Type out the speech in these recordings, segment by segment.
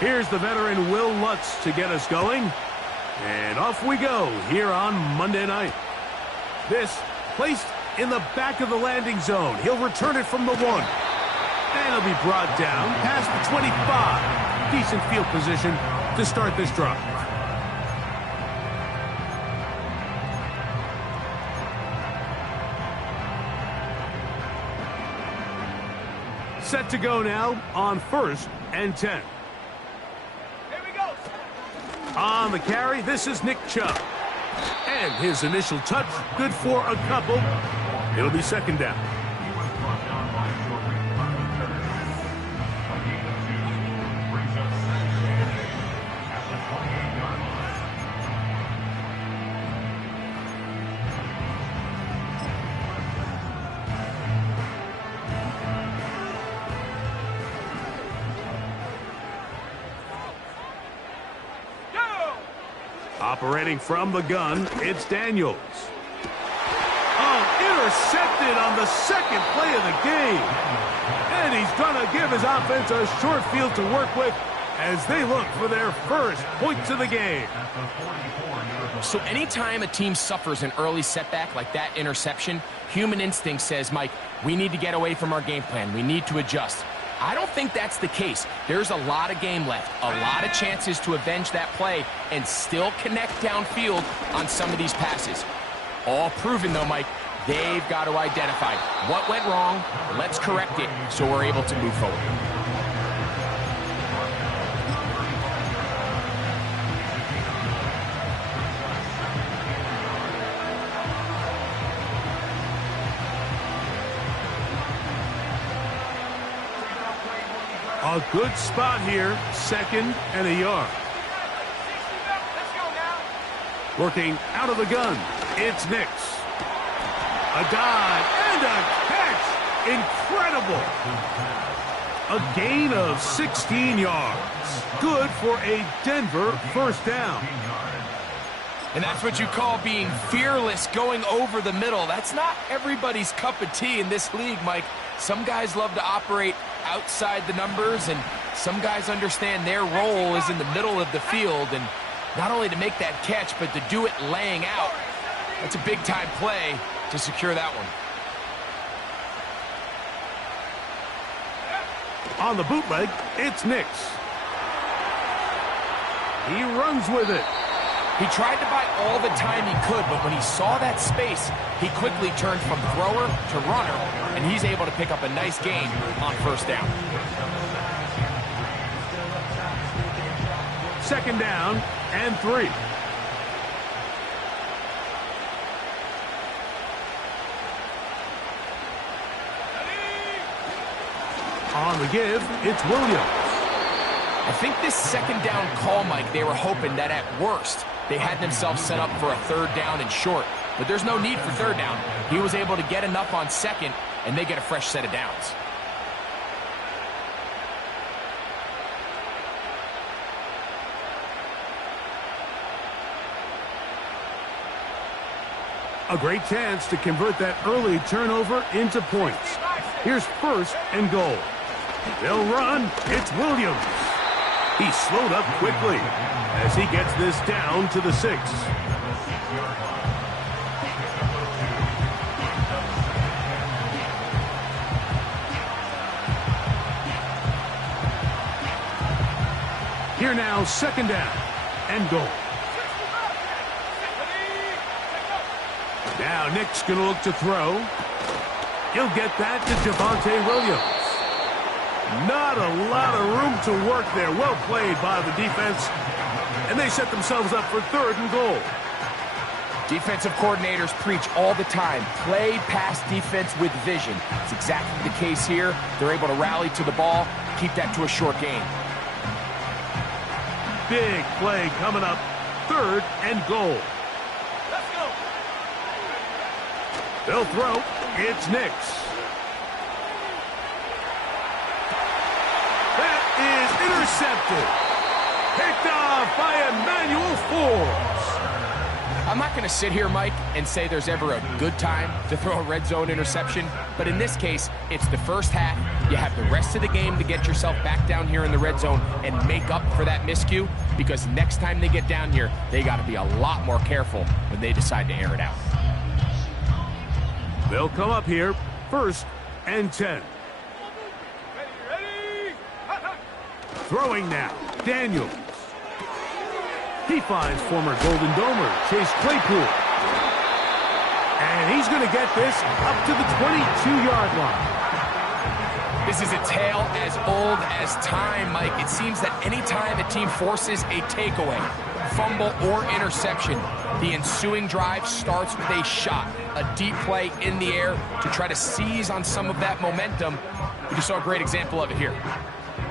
Here's the veteran Will Lutz to get us going. And off we go here on Monday night. This placed in the back of the landing zone. He'll return it from the 1. And he'll be brought down past the 25. Decent field position to start this drive. Set to go now on 1st and 10. Here we go. On the carry, this is Nick Chubb. And his initial touch, good for a couple. It'll be 2nd down. Operating from the gun, it's Daniels. Oh, intercepted on the 2nd play of the game. And he's going to give his offense a short field to work with as they look for their first points of the game. So anytime a team suffers an early setback like that interception, human instinct says, Mike, we need to get away from our game plan. We need to adjust. I don't think that's the case. There's a lot of game left, a lot of chances to avenge that play and still connect downfield on some of these passes. All proven, though, Mike, they've got to identify what went wrong, let's correct it so we're able to move forward. A good spot here, 2nd and a yard. Working out of the gun, it's Nix. A dive and a catch. Incredible. A gain of 16 yards. Good for a Denver 1st down. And that's what you call being fearless, going over the middle. That's not everybody's cup of tea in this league, Mike. Some guys love to operate outside the numbers, and some guys understand their role is in the middle of the field, and not only to make that catch, but to do it laying out. That's a big-time play to secure that one. On the bootleg, it's Nix. He runs with it. He tried to buy all the time he could, but when he saw that space, he quickly turned from thrower to runner, and he's able to pick up a nice gain on 1st down. 2nd down and 3. On the give, it's Williams. I think this 2nd down call, Mike, they were hoping that at worst, they had themselves set up for a 3rd down and short. But there's no need for 3rd down. He was able to get enough on 2nd, and they get a fresh set of downs. A great chance to convert that early turnover into points. Here's 1st and goal. They'll run. It's Williams. He slowed up quickly as he gets this down to the 6. Here now, 2nd down and goal. Now Nick's going to look to throw. He'll get that to Javonte Williams. Not a lot of room to work there. Well played by the defense. And they set themselves up for 3rd and goal. Defensive coordinators preach all the time, play pass defense with vision. It's exactly the case here. They're able to rally to the ball, keep that to a short gain. Big play coming up. 3rd and goal. Let's go. They'll throw. It's Nix. That is intercepted. Picked off by Emmanuel Forbes. I'm not going to sit here, Mike, and say there's ever a good time to throw a red zone interception, but in this case, it's the first half. You have the rest of the game to get yourself back down here in the red zone and make up for that miscue, because next time they get down here, they got to be a lot more careful when they decide to air it out. They'll come up here, 1st and 10. Ready. Throwing now, Daniels. He finds former Golden Domer, Chase Claypool. And he's going to get this up to the 22-yard line. This is a tale as old as time, Mike. It seems that any time a team forces a takeaway, fumble, or interception, the ensuing drive starts with a shot, a deep play in the air to try to seize on some of that momentum. We just saw a great example of it here.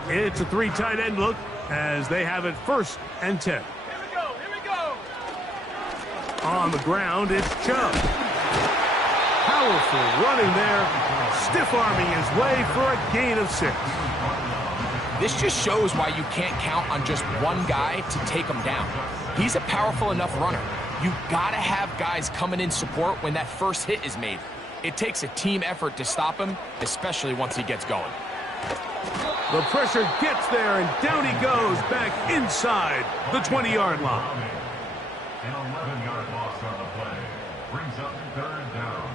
It's a 3 tight end look as they have it 1st and 10. Here we go. On the ground, it's Chubb. Powerful running there, stiff-arming his way for a gain of 6. This just shows why you can't count on just one guy to take him down. He's a powerful enough runner. You gotta have guys coming in support when that first hit is made. It takes a team effort to stop him, especially once he gets going. The pressure gets there, and down he goes back inside the 20-yard line. An 11-yard loss on the play brings up 3rd down.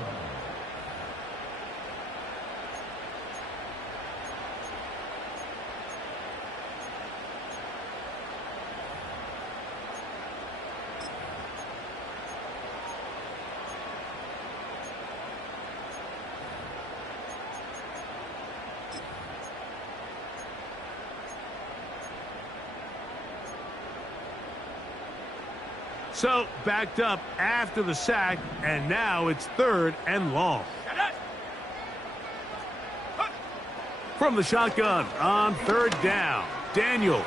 So, backed up after the sack, and now it's 3rd and long. From the shotgun on 3rd down, Daniels.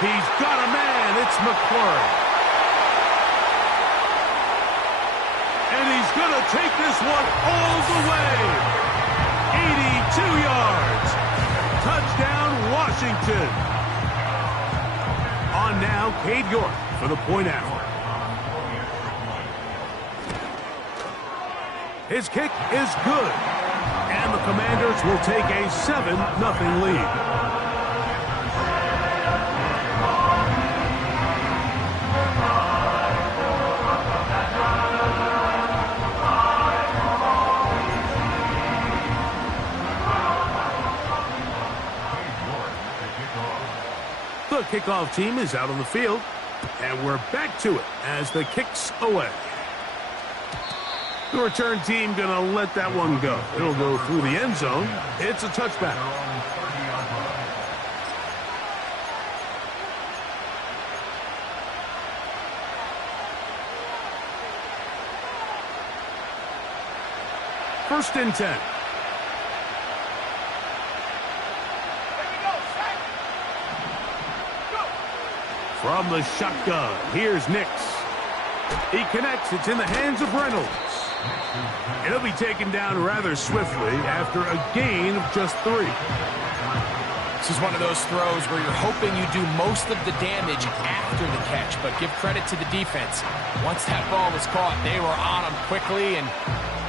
He's got a man, it's McClure. And he's going to take this one all the way. 82 yards. Touchdown, Washington. On now, Cade York for the point out. His kick is good. And the Commanders will take a 7-0 lead. The kickoff team is out on the field, and we're back to it as the kick's away. The return team going to let that one go. It'll go through the end zone. It's a touchback. First and 10. From the shotgun, here's Nix. He connects. It's in the hands of Reynolds. It'll be taken down rather swiftly after a gain of just 3. This is one of those throws where you're hoping you do most of the damage after the catch, but give credit to the defense. Once that ball was caught, they were on him quickly, and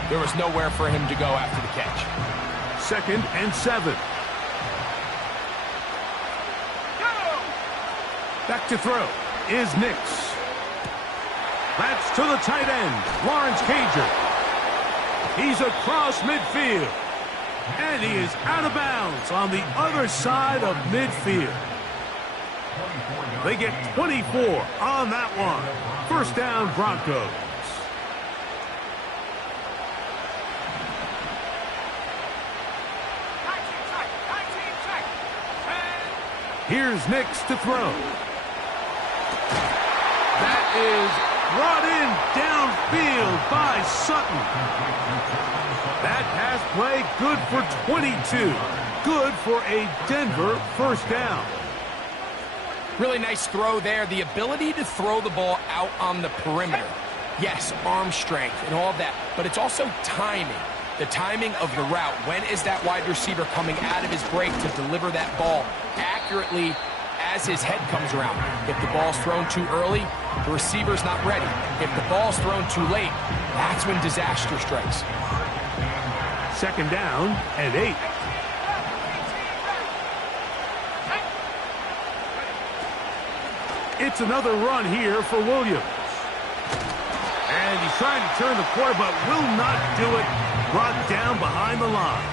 there was nowhere for him to go after the catch. 2nd and 7. Back to throw is Nix. That's to the tight end, Lawrence Cager. He's across midfield. And he is out of bounds on the other side of midfield. They get 24 on that one. First down, Broncos. Here's Nix to throw. That is brought in downfield by Sutton. That pass play good for 22. Good for a Denver first down. Really nice throw there. The ability to throw the ball out on the perimeter. Yes, arm strength and all of that, but it's also timing. The timing of the route. When is that wide receiver coming out of his break to deliver that ball accurately as his head comes around. If the ball's thrown too early, the receiver's not ready. If the ball's thrown too late, that's when disaster strikes. 2nd down and 8. It's another run here for Williams. And he's trying to turn the corner, but will not do it. Brought down behind the line.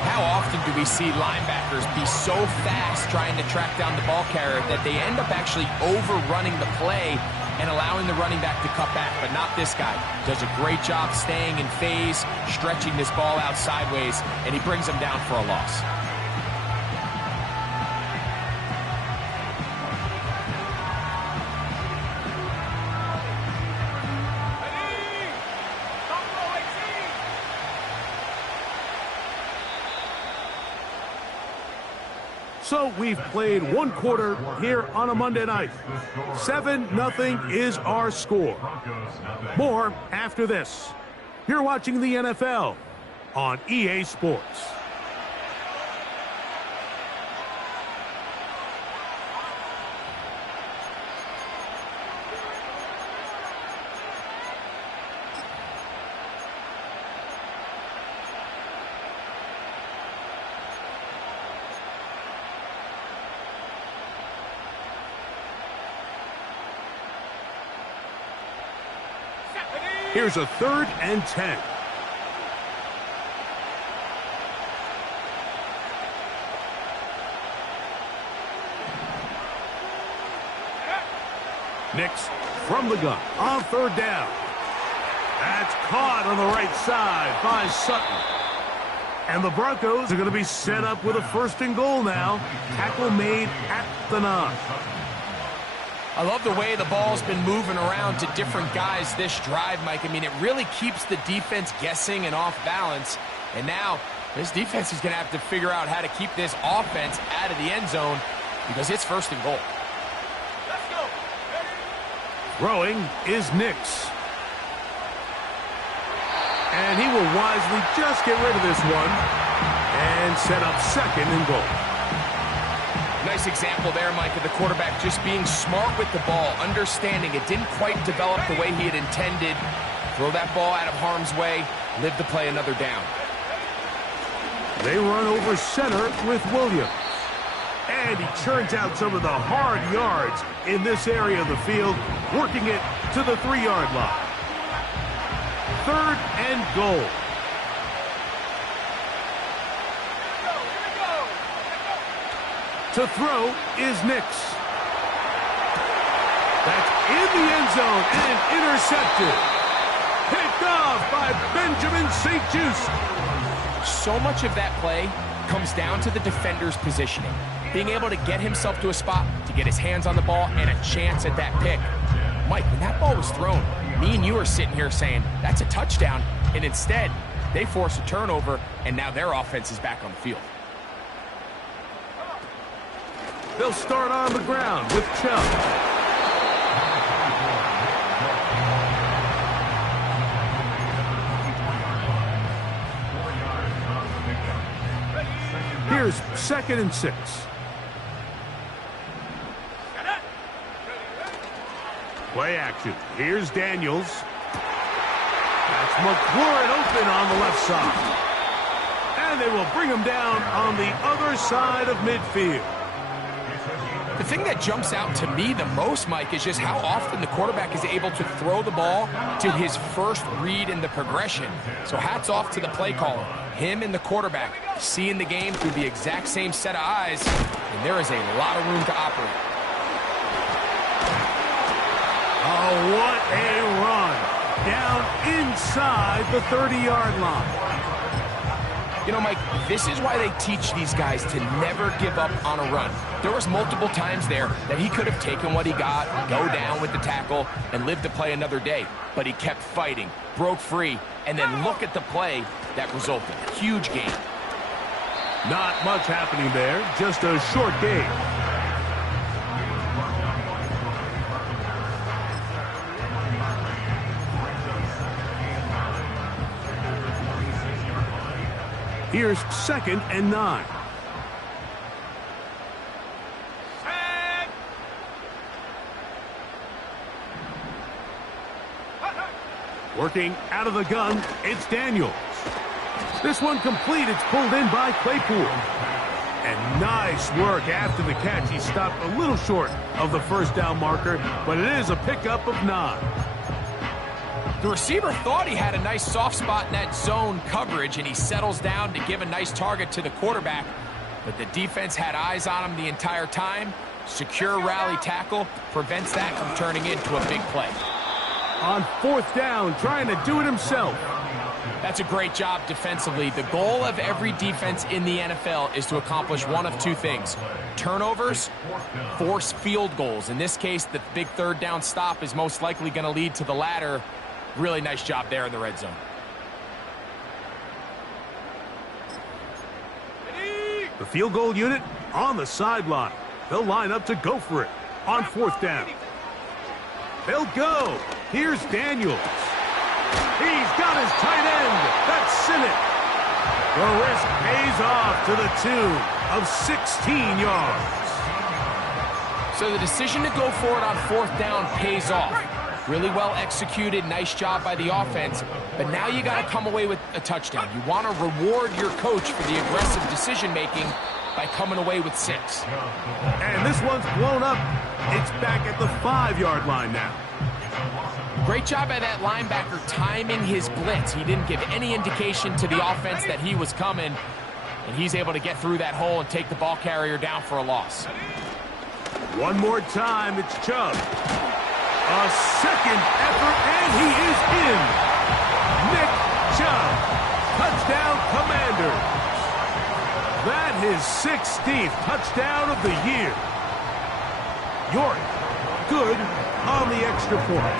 How often do we see linebackers be so fast trying to track down the ball carrier that they end up actually overrunning the play and allowing the running back to cut back? But not this guy. Does a great job staying in phase, stretching this ball out sideways, and he brings him down for a loss. So we've played 1 quarter here on a Monday night. 7-0 is our score. More after this. You're watching the NFL on EA Sports. Here's a 3rd and 10. Nix from the gun on 3rd down. That's caught on the right side by Sutton. And the Broncos are going to be set up with a 1st and goal now. Tackle made at the 9. I love the way the ball's been moving around to different guys this drive, Mike. I mean, it really keeps the defense guessing and off balance. And now this defense is going to have to figure out how to keep this offense out of the end zone because it's 1st and goal. Let's go. Throwing is Nix. And he will wisely just get rid of this one and set up 2nd and goal. Nice example there, Mike, of the quarterback just being smart with the ball, understanding it didn't quite develop the way he had intended. Throw that ball out of harm's way, live to play another down. They run over center with Williams. And he churns out some of the hard yards in this area of the field, working it to the 3-yard line. 3rd and goal. To throw is Nix. That's in the end zone and intercepted. Picked off by Benjamin St-Juste. So much of that play comes down to the defender's positioning. Being able to get himself to a spot, to get his hands on the ball, and a chance at that pick. Mike, when that ball was thrown, me and you are sitting here saying, that's a touchdown. And instead, they force a turnover, and now their offense is back on the field. They'll start on the ground with Chubb. Here's 2nd and 6. Play action. Here's Daniels. That's McLaurin open on the left side. And they will bring him down on the other side of midfield. The thing that jumps out to me the most, Mike, is just how often the quarterback is able to throw the ball to his first read in the progression. So hats off to the play caller. Him and the quarterback seeing the game through the exact same set of eyes, and there is a lot of room to operate. Oh, what a run. Down inside the 30-yard line. You know, Mike, this is why they teach these guys to never give up on a run. There was multiple times there that he could have taken what he got, go down with the tackle, and live to play another day. But he kept fighting, broke free, and then look at the play that resulted. Huge gain. Not much happening there, just a short gain. Here's 2nd and 9. Working out of the gun, it's Daniels. This one complete. It's pulled in by Claypool. And nice work after the catch. He stopped a little short of the first down marker, but it is a pickup of 9. The receiver thought he had a nice soft spot in that zone coverage, and he settles down to give a nice target to the quarterback. But the defense had eyes on him the entire time. Secure rally tackle prevents that from turning into a big play. On 4th down, trying to do it himself. That's a great job defensively. The goal of every defense in the NFL is to accomplish one of 2 things. Turnovers, force field goals. In this case, the big 3rd down stop is most likely going to lead to the latter. Really nice job there in the red zone. The field goal unit on the sideline. They'll line up to go for it on 4th down. They'll go. Here's Daniels. He's got his tight end. That's Sinnott. The risk pays off to the tune of 16 yards. So the decision to go for it on 4th down pays off. Really well executed, nice job by the offense. But now you got to come away with a touchdown. You want to reward your coach for the aggressive decision-making by coming away with 6. And this one's blown up. It's back at the 5-yard line now. Great job by that linebacker timing his blitz. He didn't give any indication to the offense that he was coming, and he's able to get through that hole and take the ball carrier down for a loss. One more time, it's Chubb. A second effort, and he is in. Nick Chubb, touchdown Commanders. That is 16th touchdown of the year. York, good on the extra point.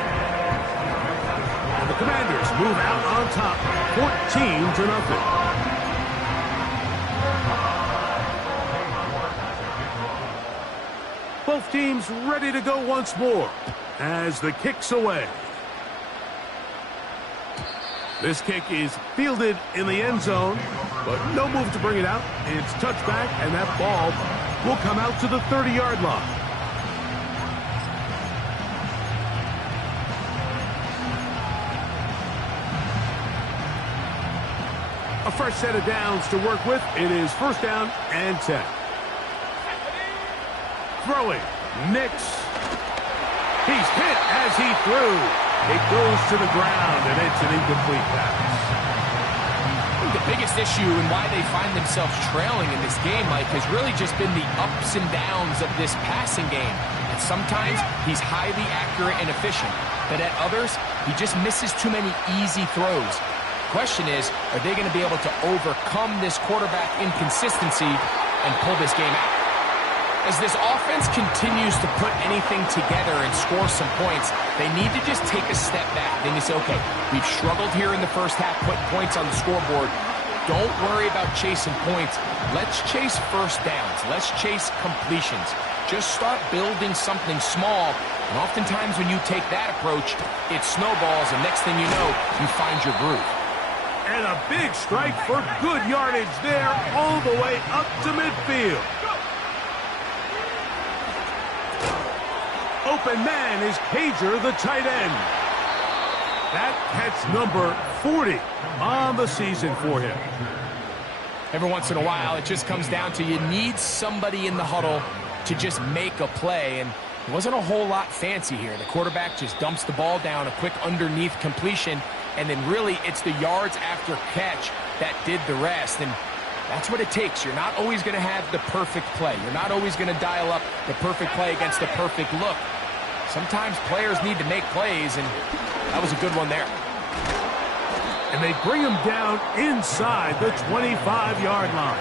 And the Commanders move out on top, 14-0. Both teams ready to go once more as the kick's away. This kick is fielded in the end zone, but no move to bring it out. It's touchback, and that ball will come out to the 30-yard line. A fresh set of downs to work with. It is 1st down and 10. Throwing, Nix. He's hit as he threw. It goes to the ground, and it's an incomplete pass. The biggest issue and why they find themselves trailing in this game, Mike, has really just been the ups and downs of this passing game. And sometimes he's highly accurate and efficient, but at others, he just misses too many easy throws. The question is, are they going to be able to overcome this quarterback inconsistency and pull this game out? As this offense continues to put anything together and score some points, they need to just take a step back. Then you say, okay, we've struggled here in the first half, putting points on the scoreboard. Don't worry about chasing points. Let's chase 1st downs. Let's chase completions. Just start building something small. And oftentimes when you take that approach, it snowballs, and next thing you know, you find your groove. And a big strike for good yardage there all the way up to midfield. Open man is Pager, the tight end. That catch number 40 on the season for him. Every once in a while, it just comes down to you need somebody in the huddle to just make a play, and it wasn't a whole lot fancy here. The quarterback just dumps the ball down, a quick underneath completion, and then really it's the yards after catch that did the rest, and that's what it takes. You're not always going to have the perfect play. You're not always going to dial up the perfect play against the perfect look. Sometimes players need to make plays, and that was a good one there. And they bring him down inside the 25-yard line.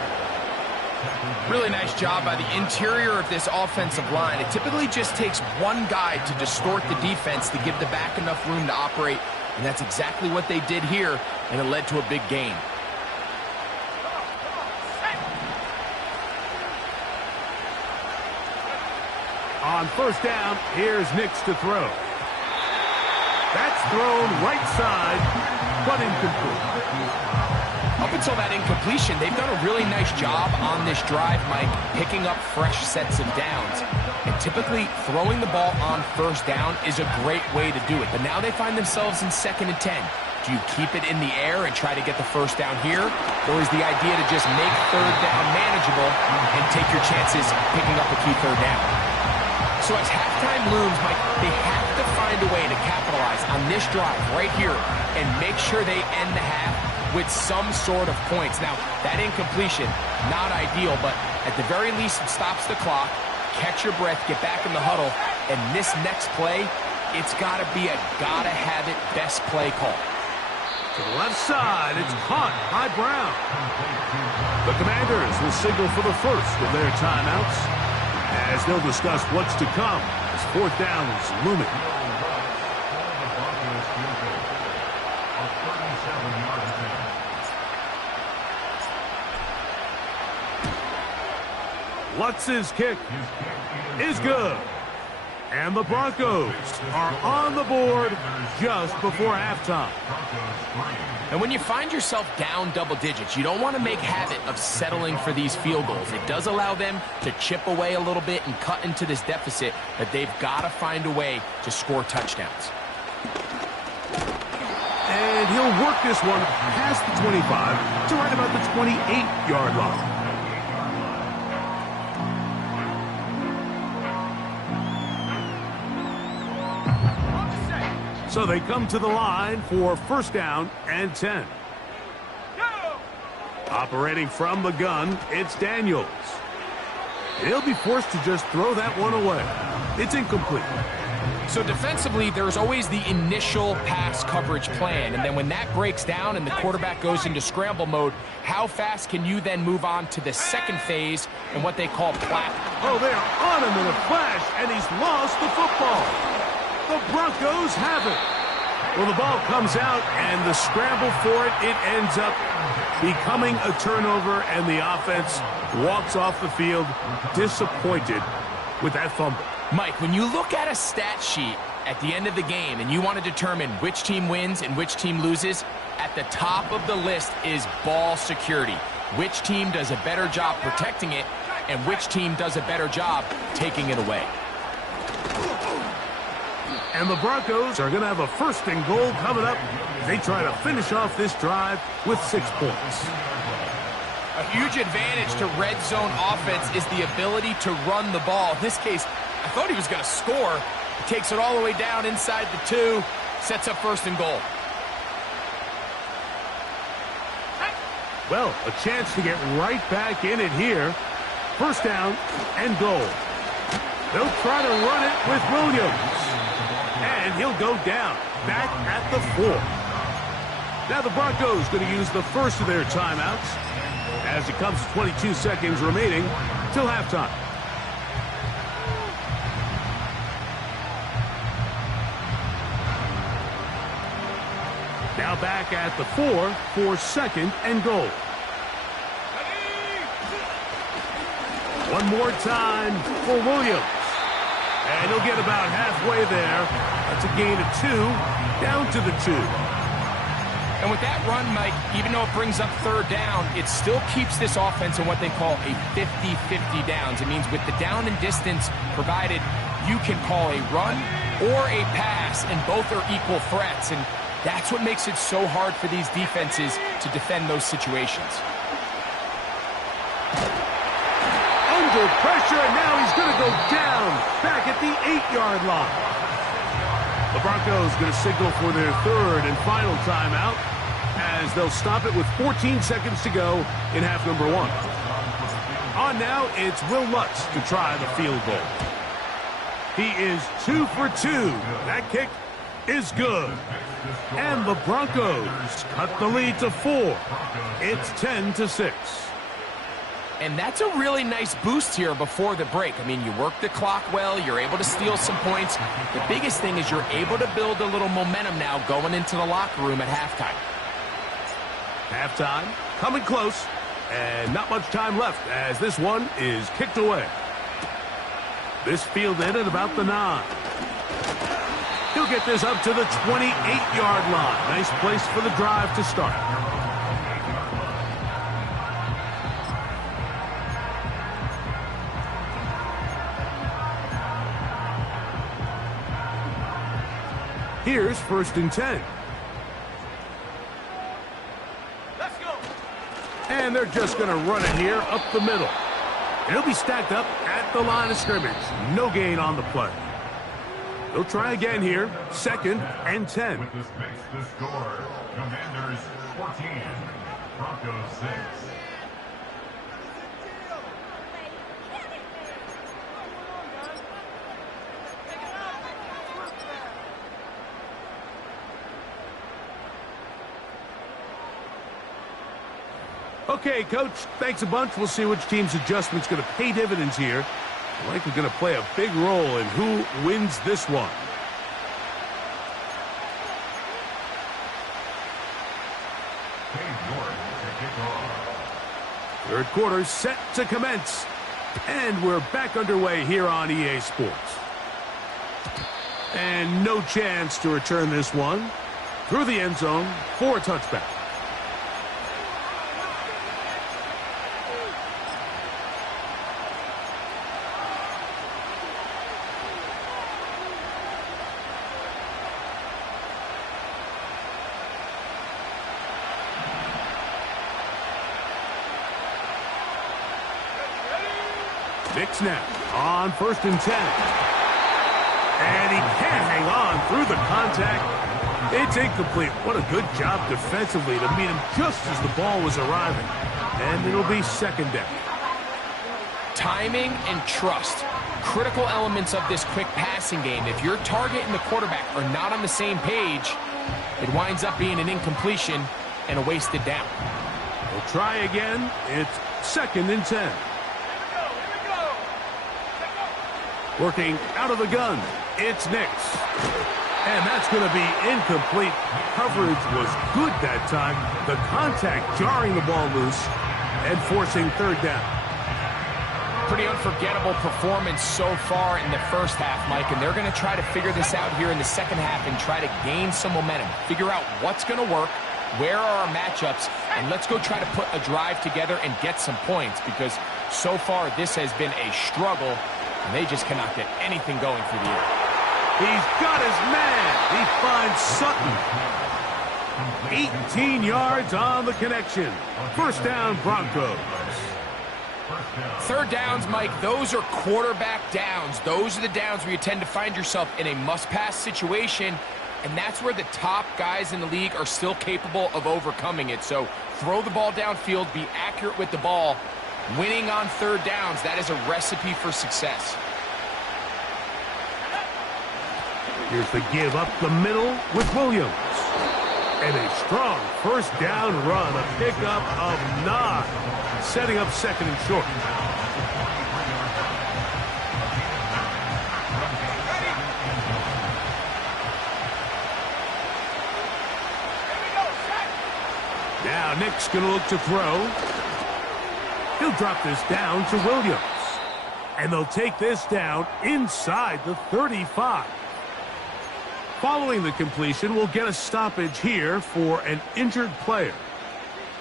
Really nice job by the interior of this offensive line. It typically just takes one guy to distort the defense to give the back enough room to operate, and that's exactly what they did here, and it led to a big gain. On 1st down, here's Nix to throw. That's thrown right side, but incomplete. Up until that incompletion, they've done a really nice job on this drive, Mike, picking up fresh sets of downs. And typically, throwing the ball on first down is a great way to do it. But now they find themselves in 2nd and 10. Do you keep it in the air and try to get the first down here? Or is the idea to just make 3rd down manageable and take your chances picking up a key 3rd down? So as halftime looms, Mike, they have to find a way to capitalize on this drive right here and make sure they end the half with some sort of points. Now, that incompletion, not ideal, but at the very least, it stops the clock. Catch your breath, get back in the huddle, and this next play, it's got to be a gotta-have-it best play call. To the left side, it's caught by Brown. The Commanders will signal for the first of their timeouts as they'll discuss what's to come as 4th down is looming. Lutz's kick is good. And the Broncos are on the board just before halftime. And when you find yourself down double digits, you don't want to make habit of settling for these field goals. It does allow them to chip away a little bit and cut into this deficit, but they've got to find a way to score touchdowns. And he'll work this one past the 25 to right about the 28-yard line. So they come to the line for 1st down and 10. Operating from the gun, it's Daniels. He'll be forced to just throw that one away. It's incomplete. So defensively, there's always the initial pass coverage plan, and then when that breaks down and the quarterback goes into scramble mode, how fast can you then move on to the second phase and what they call plat? Oh, they're on him in a flash, and he's lost the football. The Broncos have it. Well, the ball comes out, and the scramble for it, it ends up becoming a turnover, and the offense walks off the field disappointed with that fumble. Mike, when you look at a stat sheet at the end of the game and you want to determine which team wins and which team loses, at the top of the list is ball security. Which team does a better job protecting it, and which team does a better job taking it away. And the Broncos are going to have a 1st and goal coming up. They try to finish off this drive with 6 points. A huge advantage to red zone offense is the ability to run the ball. In this case, I thought he was going to score. He takes it all the way down inside the 2, sets up 1st and goal. Well, a chance to get right back in it here. 1st down and goal. They'll try to run it with Williams. And he'll go down, back at the 4. Now the Broncos going to use the first of their timeouts as it comes to 22 seconds remaining till halftime. Now back at the 4 for 2nd and goal. One more time for Williams. And he'll get about halfway there. That's a gain of 2, down to the 2. And with that run, Mike, even though it brings up 3rd down, it still keeps this offense in what they call a 50-50 downs. It means with the down and distance provided, you can call a run or a pass, and both are equal threats. And that's what makes it so hard for these defenses to defend those situations. Under pressure, and now he's going to go down back at the 8-yard line. The Broncos going to signal for their 3rd and final timeout as they'll stop it with 14 seconds to go in half number 1. On now, it's Will Lutz to try the field goal. He is 2 for 2. That kick is good. And the Broncos cut the lead to 4. It's 10-6. And that's a really nice boost here before the break. I mean, you work the clock well, you're able to steal some points. The biggest thing is you're able to build a little momentum now going into the locker room at halftime. Halftime coming close, and not much time left as this one is kicked away. This fielded at about the 9. He'll get this up to the 28-yard line. Nice place for the drive to start. Here's 1st and 10. Let's go. And they're just going to run it here up the middle. And he'll be stacked up at the line of scrimmage. No gain on the play. They'll try again here. 2nd and 10. With this makes the score. Commanders 14, Broncos 6. Okay, Coach, thanks a bunch. We'll see which team's adjustment's going to pay dividends here. Likely going to play a big role in who wins this one. Third quarter set to commence. And we're back underway here on EA Sports. And no chance to return this one. Through the end zone for a touchback. Nick snap on 1st and 10. And he can't hang on through the contact. It's incomplete. What a good job defensively to meet him just as the ball was arriving. And it'll be 2nd down. Timing and trust. Critical elements of this quick passing game. If your target and the quarterback are not on the same page, it winds up being an incompletion and a wasted down. We'll try again. It's 2nd and 10. Working out of the gun, it's Nix. And that's going to be incomplete. Coverage was good that time. The contact jarring the ball loose and forcing 3rd down. Pretty unforgettable performance so far in the first half, Mike, and they're going to try to figure this out here in the second half and try to gain some momentum. Figure out what's going to work, where are our matchups, and let's go try to put a drive together and get some points because so far this has been a struggle. And they just cannot get anything going through the air. He's got his man. He finds Sutton. 18 yards on the connection. 1st down, Broncos. 3rd downs, Mike, those are quarterback downs. Those are the downs where you tend to find yourself in a must-pass situation, and that's where the top guys in the league are still capable of overcoming it. So throw the ball downfield, be accurate with the ball. Winning on 3rd downs, that is a recipe for success. Here's the give up the middle with Williams. And a strong 1st down run, a pickup of 9, setting up 2nd and short. Now Nick's going to look to throw. He'll drop this down to Williams. And they'll take this down inside the 35. Following the completion, we'll get a stoppage here for an injured player.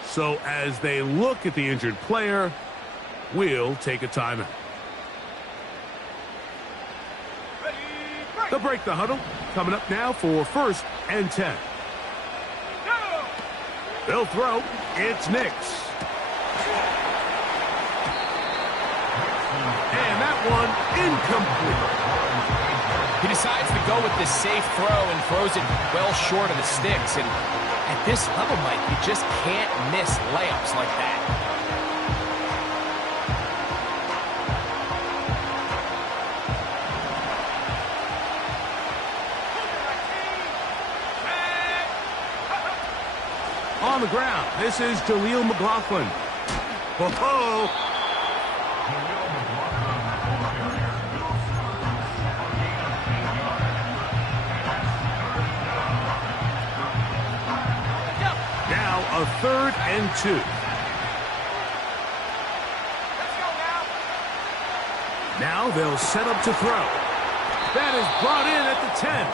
So as they look at the injured player, we'll take a timeout. They'll break the huddle. Coming up now for 1st and 10. They'll throw. It's Nix. And that one incomplete. He decides to go with this safe throw and throws it well short of the sticks. And at this level, Mike, you just can't miss layups like that. On the ground, this is Jaleel McLaughlin. Whoa! Now a 3rd and 2. Now they'll set up to throw. That is brought in at the 10.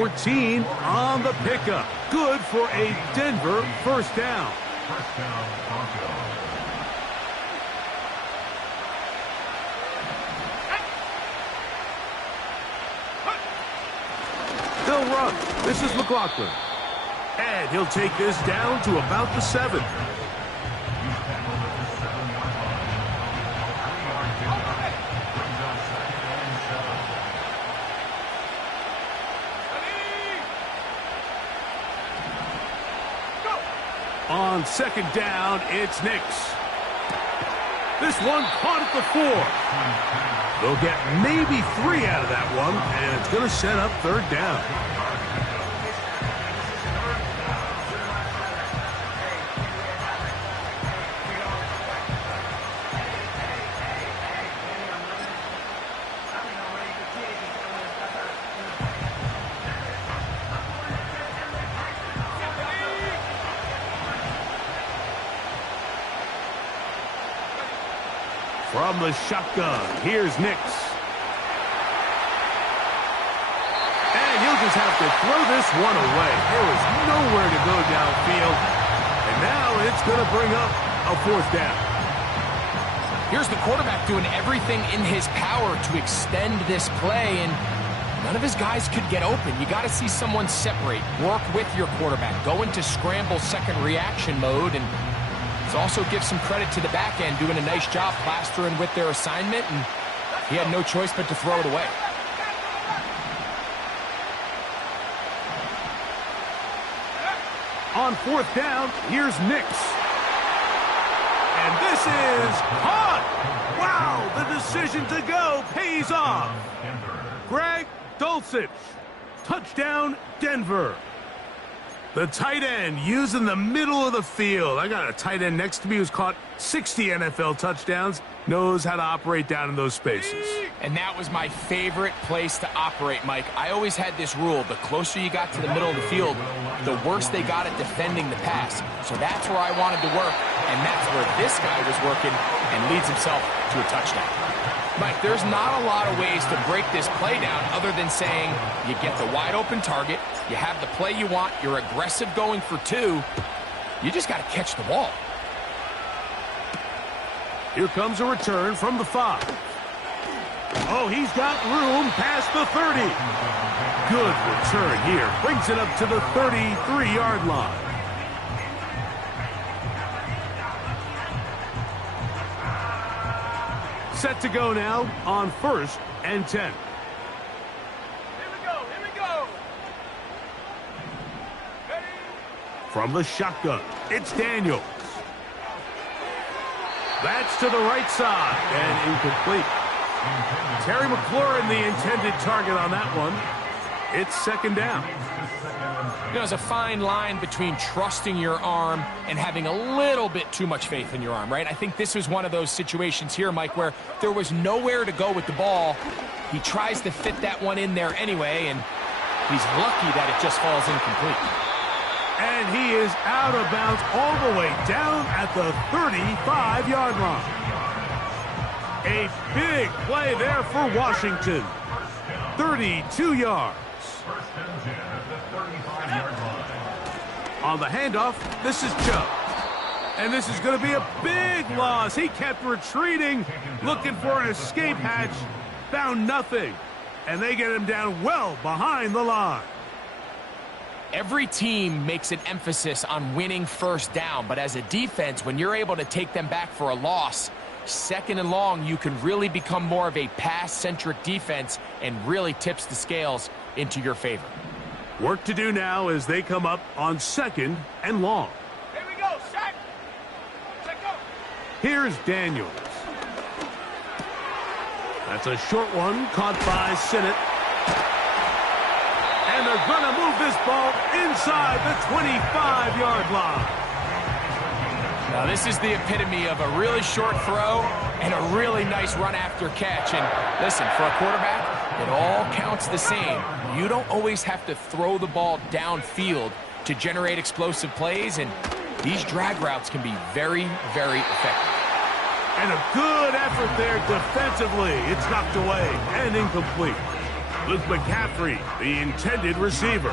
14 on the pickup. Good for a Denver 1st down. 1st down, Broncos. run. This is McLaughlin. And he'll take this down to about the 7. On second down, it's Nix. This one caught at the 4. They'll get maybe 3 out of that one, and it's going to set up third down. From the shotgun, here's Nix. And he'll just have to throw this one away. There was nowhere to go downfield. And now it's going to bring up a 4th down. Here's the quarterback doing everything in his power to extend this play, and none of his guys could get open. You got to see someone separate, work with your quarterback, go into scramble second reaction mode, and also give some credit to the back end, doing a nice job plastering with their assignment, and he had no choice but to throw it away. On 4th down, here's Nix. And this is caught! Wow, the decision to go pays off. Greg Dulcich, touchdown Denver. The tight end using the middle of the field. I got a tight end next to me who's caught 60 NFL touchdowns, knows how to operate down in those spaces. And that was my favorite place to operate, Mike. I always had this rule: the closer you got to the middle of the field, the worse they got at defending the pass. So that's where I wanted to work, and that's where this guy was working and leads himself to a touchdown. Mike, there's not a lot of ways to break this play down other than saying you get the wide open target, you have the play you want, you're aggressive going for 2, you just got to catch the ball. Here comes a return from the 5. Oh, he's got room past the 30. Good return here. Brings it up to the 33-yard line. Set to go now on 1st and 10. Here we go, here we go. Ready? From the shotgun, it's Daniels. That's to the right side and incomplete. Terry McLaurin, the intended target on that one. It's 2nd down. You know, there's a fine line between trusting your arm and having a little bit too much faith in your arm, right? I think this was one of those situations here, Mike, where there was nowhere to go with the ball. He tries to fit that one in there anyway, and he's lucky that it just falls incomplete. And he is out of bounds all the way down at the 35-yard line. A big play there for Washington. 32 yards. On the handoff, this is Chubb. And this is going to be a big loss. He kept retreating, looking for an escape hatch, found nothing. And they get him down well behind the line. Every team makes an emphasis on winning first down, but as a defense, when you're able to take them back for a loss, 2nd and long, you can really become more of a pass-centric defense and really tips the scales into your favor. Work to do now as they come up on 2nd and long. Here we go, set. Set, go. Here's Daniels. That's a short one caught by Sinnott. And they're going to move this ball inside the 25-yard line. Now, this is the epitome of a really short throw and a really nice run after catch. And listen, for a quarterback, it all counts the same. You don't always have to throw the ball downfield to generate explosive plays, and these drag routes can be very, very effective. And a good effort there defensively. It's knocked away and incomplete. With McCaffrey, the intended receiver.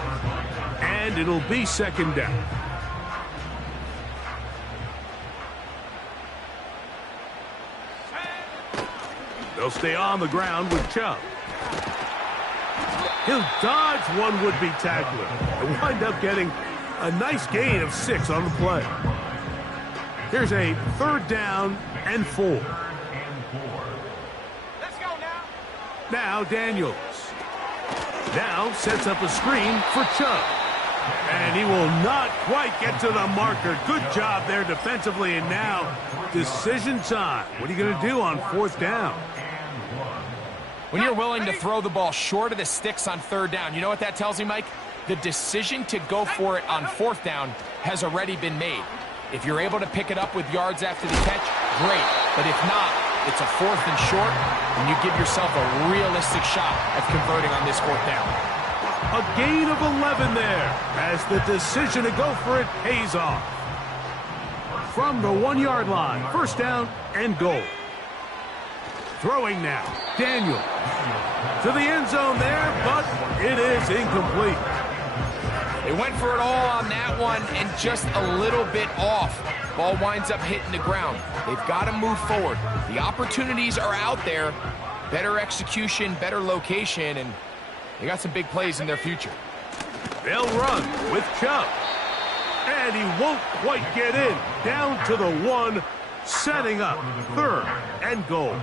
And it'll be 2nd down. They'll stay on the ground with Chubb. He'll dodge one would-be tackler and wind up getting a nice gain of 6 on the play. Here's a 3rd down and 4. Let's go now. Now Daniels. Now sets up a screen for Chubb. And he will not quite get to the marker. Good job there defensively. And now decision time. What are you going to do on 4th down? When you're willing to throw the ball short of the sticks on 3rd down, you know what that tells me, Mike? The decision to go for it on 4th down has already been made. If you're able to pick it up with yards after the catch, great. But if not, it's a 4th and short, and you give yourself a realistic shot at converting on this 4th down. A gain of 11 there as the decision to go for it pays off. From the 1-yard line, 1st down and goal. Throwing now, Daniel. To the end zone there, but it is incomplete. They went for it all on that one and just a little bit off. Ball winds up hitting the ground. They've got to move forward. The opportunities are out there. Better execution, better location, and they got some big plays in their future. They'll run with Chubb. And he won't quite get in. Down to the 1, setting up 3rd and goal.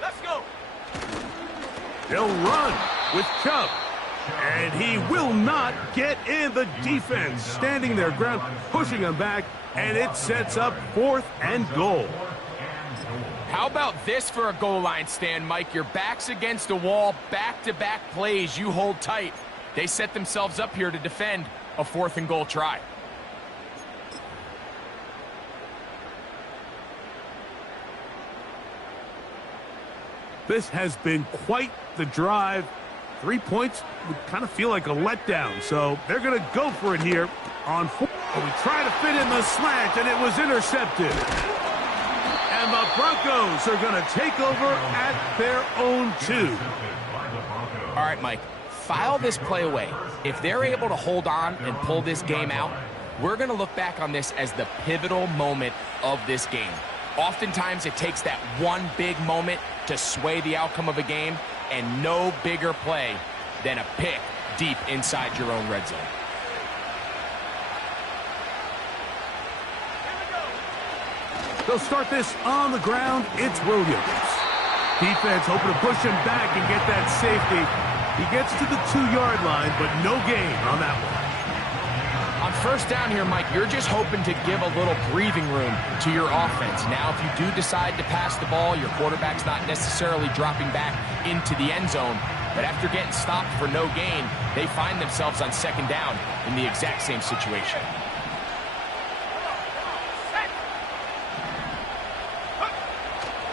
Let's go. They'll run with Chubb. And he will not get in. The defense standing their ground, pushing him back, and it sets up 4th and goal. How about this for a goal line stand, Mike? Your back's against the wall, back-to-back plays, you hold tight. They set themselves up here to defend a 4th and goal try. This has been quite the drive. 3 points would kind of feel like a letdown, so they're going to go for it here on 4. We try to fit in the slant, and it was intercepted. And the Broncos are going to take over at their own 2. All right, Mike, file this play away. If they're able to hold on and pull this game out, we're going to look back on this as the pivotal moment of this game. Oftentimes, it takes that one big moment to sway the outcome of a game, and no bigger play than a pick deep inside your own red zone. They'll start this on the ground. It's Williams. Defense hoping to push him back and get that safety. He gets to the 2-yard line, but no gain on that one. On 1st down here, Mike, you're just hoping to give a little breathing room to your offense. Now, if you do decide to pass the ball, your quarterback's not necessarily dropping back into the end zone. But after getting stopped for no gain, they find themselves on 2nd down in the exact same situation.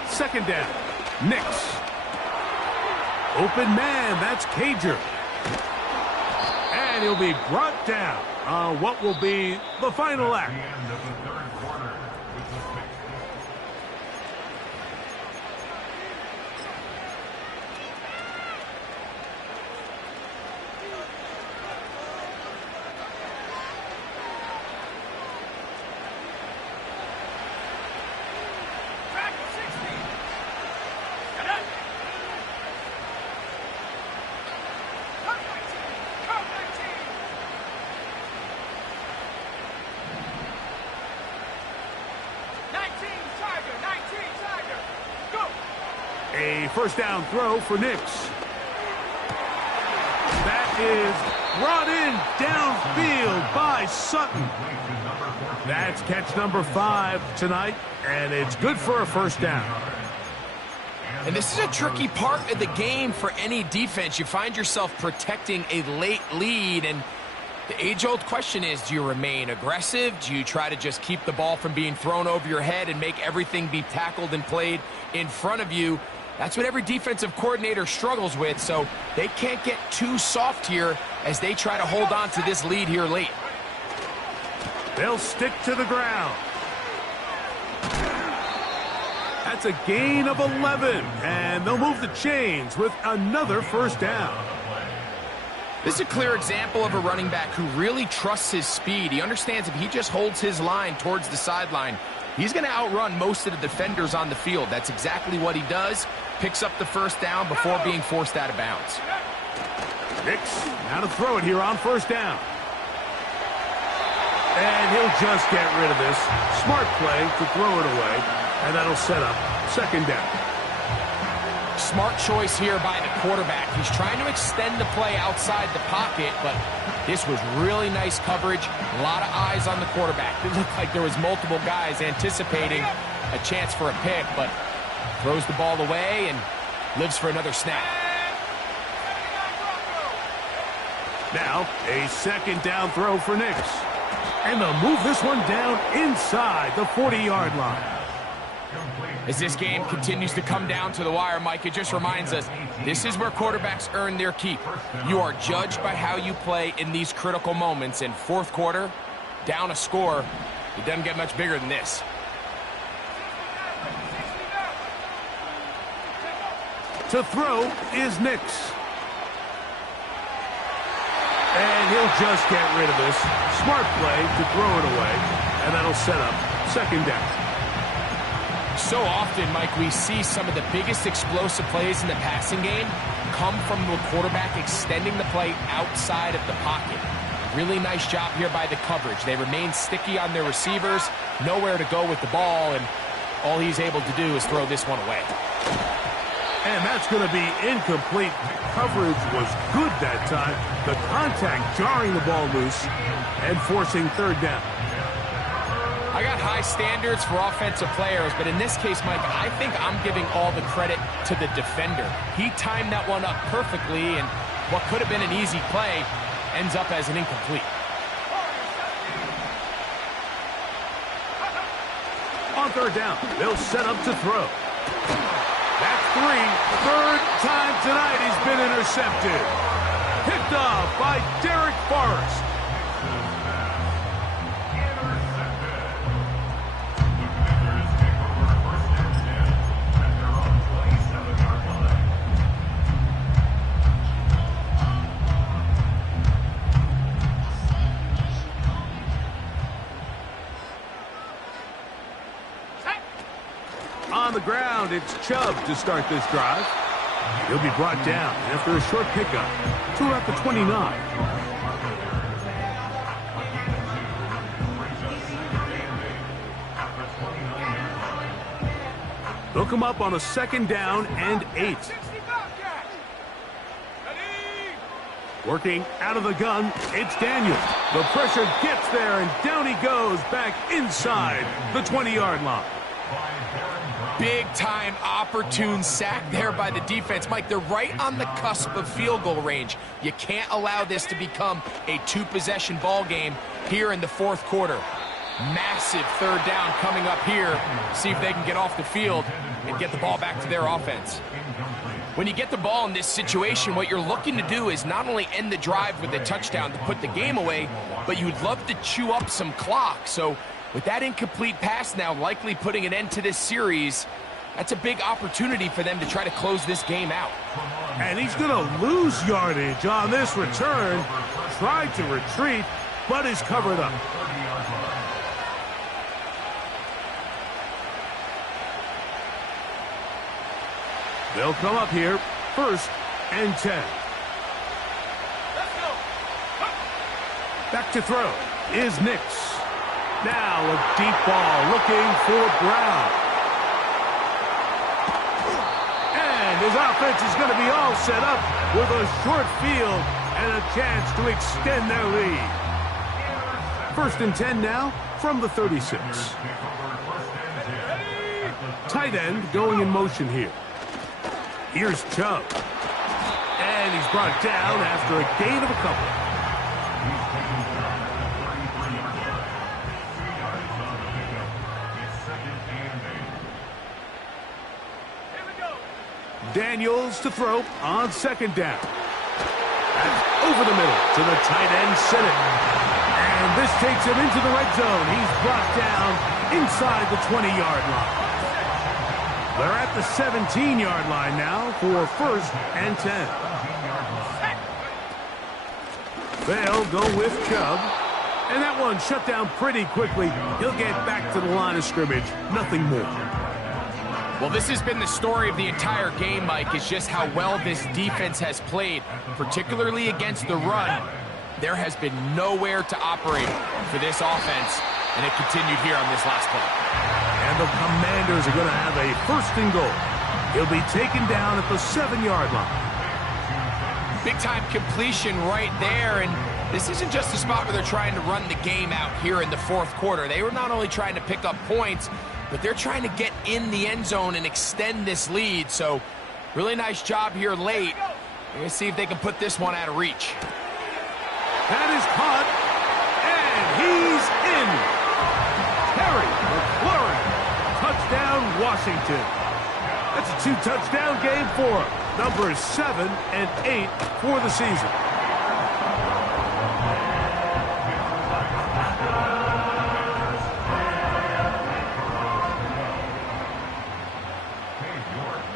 Second down. Nix. Open man. That's Cager. And he'll be brought down on what will be the final act. A 1st down throw for Nix. That is brought in downfield by Sutton. That's catch number 5 tonight, and it's good for a 1st down. And this is a tricky part of the game for any defense. You find yourself protecting a late lead, and the age-old question is, do you remain aggressive? Do you try to just keep the ball from being thrown over your head and make everything be tackled and played in front of you? That's what every defensive coordinator struggles with, so they can't get too soft here as they try to hold on to this lead here late. They'll stick to the ground. That's a gain of 11, and they'll move the chains with another 1st down. This is a clear example of a running back who really trusts his speed. He understands if he just holds his line towards the sideline, he's going to outrun most of the defenders on the field. That's exactly what he does. Picks up the first down before being forced out of bounds. Nix, now to throw it here on first down. And he'll just get rid of this. Smart play to throw it away, and that'll set up second down. Smart choice here by the quarterback. He's trying to extend the play outside the pocket, but this was really nice coverage. A lot of eyes on the quarterback. It looked like there was multiple guys anticipating a chance for a pick, but throws the ball away and lives for another snap. Now, a second down throw for Nix. And they'll move this one down inside the 40-yard line. As this game continues to come down to the wire, Mike, it just reminds us, this is where quarterbacks earn their keep. You are judged by how you play in these critical moments. In fourth quarter, down a score, it doesn't get much bigger than this. To throw is Nix. And he'll just get rid of this. Smart play to throw it away, and that'll set up second down. So often, Mike, we see some of the biggest explosive plays in the passing game come from the quarterback extending the play outside of the pocket. Really nice job here by the coverage. They remain sticky on their receivers, nowhere to go with the ball, and all he's able to do is throw this one away. And that's going to be incomplete. Coverage was good that time. The contact jarring the ball loose and forcing third down. I got high standards for offensive players, but in this case, Mike, I think I'm giving all the credit to the defender. He timed that one up perfectly, and what could have been an easy play ends up as an incomplete. On third down, they'll set up to throw. That's three. Third time tonight he's been intercepted. Picked off by Derek Forrest. On the ground, it's Chubb to start this drive. He'll be brought down after a short pickup to about the 29. They'll come up on a second down and 8. Working out of the gun, it's Daniels. The pressure gets there, and down he goes back inside the 20-yard line. Big-time opportune sack there by the defense. Mike, they're right on the cusp of field goal range. You can't allow this to become a two-possession ball game here in the fourth quarter. Massive third down coming up here. See if they can get off the field and get the ball back to their offense. When you get the ball in this situation, what you're looking to do is not only end the drive with a touchdown to put the game away, but you'd love to chew up some clock. So with that incomplete pass now likely putting an end to this series, that's a big opportunity for them to try to close this game out. And he's going to lose yardage on this return. Tried to retreat, but is covered up. They'll come up here, first and 10. Back to throw is Nix. Now a deep ball looking for Brown. And his offense is going to be all set up with a short field and a chance to extend their lead. First and 10 now from the 36. Tight end going in motion here. Here's Chubb. And he's brought down after a gain of a couple. Daniels to throw on second down. That's over the middle to the tight end, Sinnott. And this takes him into the red zone. He's brought down inside the 20-yard line. They're at the 17-yard line now for first and 10. They'll go with Chubb. And that one shut down pretty quickly. He'll get back to the line of scrimmage. Nothing more. Well, this has been the story of the entire game, Mike, is just how well this defense has played, particularly against the run. There has been nowhere to operate for this offense, and it continued here on this last play. And the Commanders are going to have a 1st and goal. He'll be taken down at the 7-yard line. Big-time completion right there, and this isn't just a spot where they're trying to run the game out here in the 4th quarter. They were not only trying to pick up points, but they're trying to get in the end zone and extend this lead. So, really nice job here late. We're going to see if they can put this one out of reach. That is caught, and he's in. Terry McLaurin, touchdown Washington. That's a 2-touchdown game for him. Numbers 7 and 8 for the season.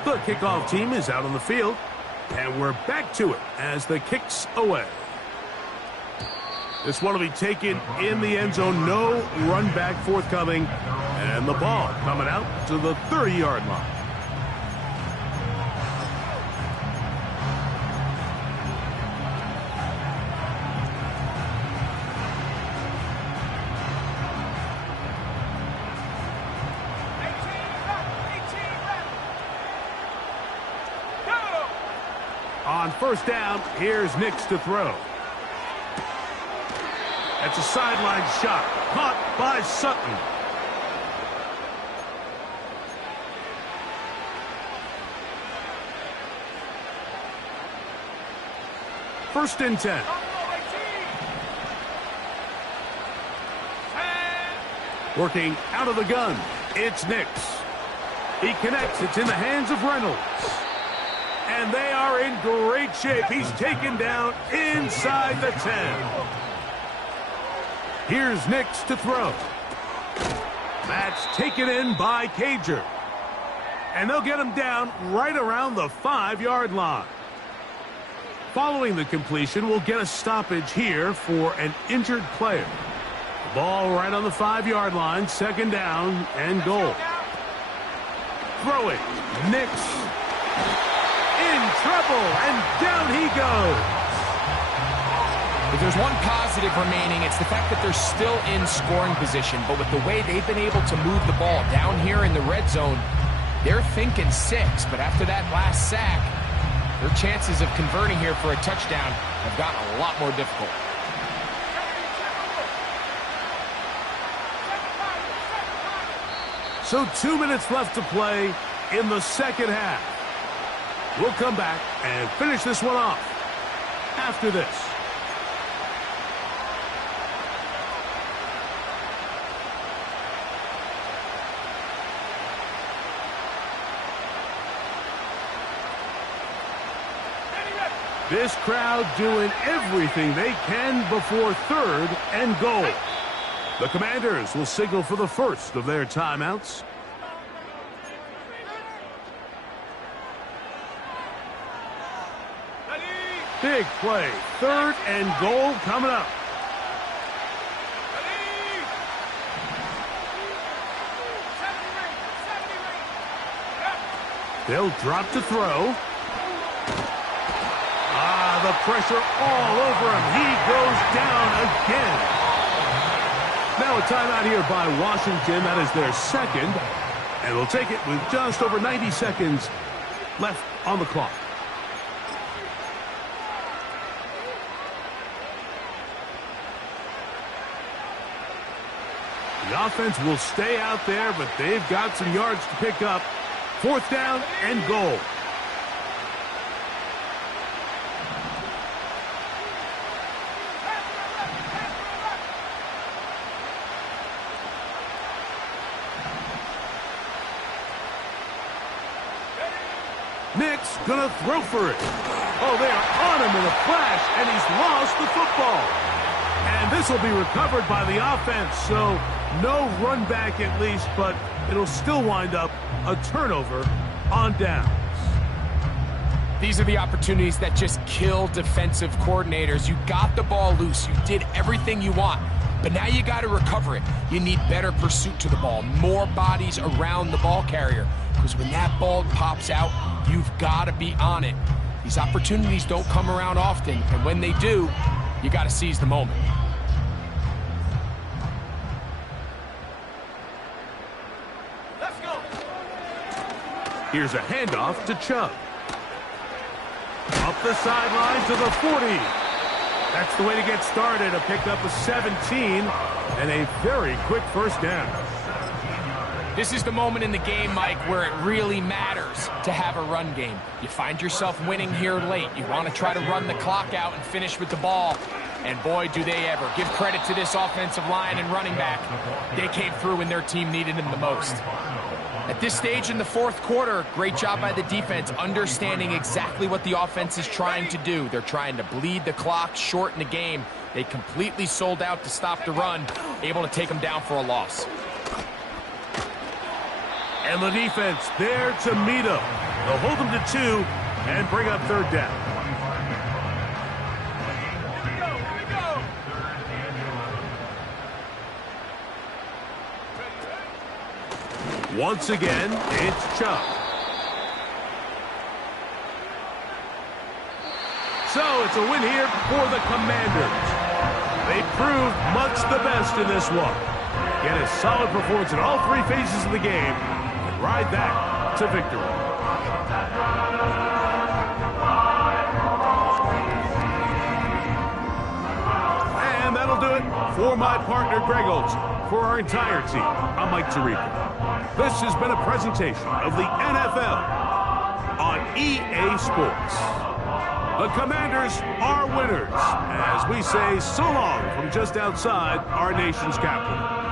The kickoff team is out on the field, and we're back to it as the kick's away. This one will be taken in the end zone. No run back forthcoming, and the ball coming out to the 30-yard line. On 1st down, here's Nix to throw. That's a sideline shot, caught by Sutton. First and 10. Working out of the gun, it's Nix. He connects, it's in the hands of Reynolds. And they are in great shape. He's taken down inside the 10. Here's Nix to throw. That's taken in by Cager. And they'll get him down right around the 5-yard line. Following the completion, we'll get a stoppage here for an injured player. The ball right on the 5-yard line, 2nd down and goal. Throwing, Nix. In trouble, and down he goes. If there's one positive remaining, it's the fact that they're still in scoring position. But with the way they've been able to move the ball down here in the red zone, they're thinking 6. But after that last sack, their chances of converting here for a touchdown have gotten a lot more difficult. So 2 minutes left to play in the 2nd half. We'll come back and finish this one off after this. This crowd doing everything they can before 3rd and goal. The Commanders will signal for the first of their timeouts. Big play. 3rd and goal coming up. They'll drop to throw. The pressure all over him. He goes down again. Now a timeout here by Washington. That is their 2nd. And we'll take it with just over 90 seconds left on the clock. The offense will stay out there, but they've got some yards to pick up. 4th down and goal. Nix gonna throw for it. Oh, they are on him in a flash, and he's lost the football. And this will be recovered by the offense, so no run back at least, but it'll still wind up a turnover on downs. These are the opportunities that just kill defensive coordinators. You got the ball loose. You did everything you want. But now you got to recover it. You need better pursuit to the ball, more bodies around the ball carrier. Because when that ball pops out, you've got to be on it. These opportunities don't come around often, and when they do, you got to seize the moment. Let's go. Here's a handoff to Chubb. Up the sideline to the 40. That's the way to get started. A pickup of 17 and a very quick first down. This is the moment in the game, Mike, where it really matters to have a run game. You find yourself winning here late. You want to try to run the clock out and finish with the ball. And boy, do they ever. Give credit to this offensive line and running back. They came through when their team needed them the most. At this stage in the fourth quarter, great job by the defense understanding exactly what the offense is trying to do. They're trying to bleed the clock, shorten the game. They completely sold out to stop the run, able to take them down for a loss. And the defense there to meet them. They'll hold them to 2 and bring up third down. Once again, it's Chubb. So it's a win here for the Commanders. They proved much the best in this one. Get a solid performance in all 3 phases of the game and ride that to victory. And that'll do it for my partner, Greg Olson. For our entire team, I'm Mike Tirico. This has been a presentation of the NFL on EA Sports. The Commanders are winners, as we say so long from just outside our nation's capital.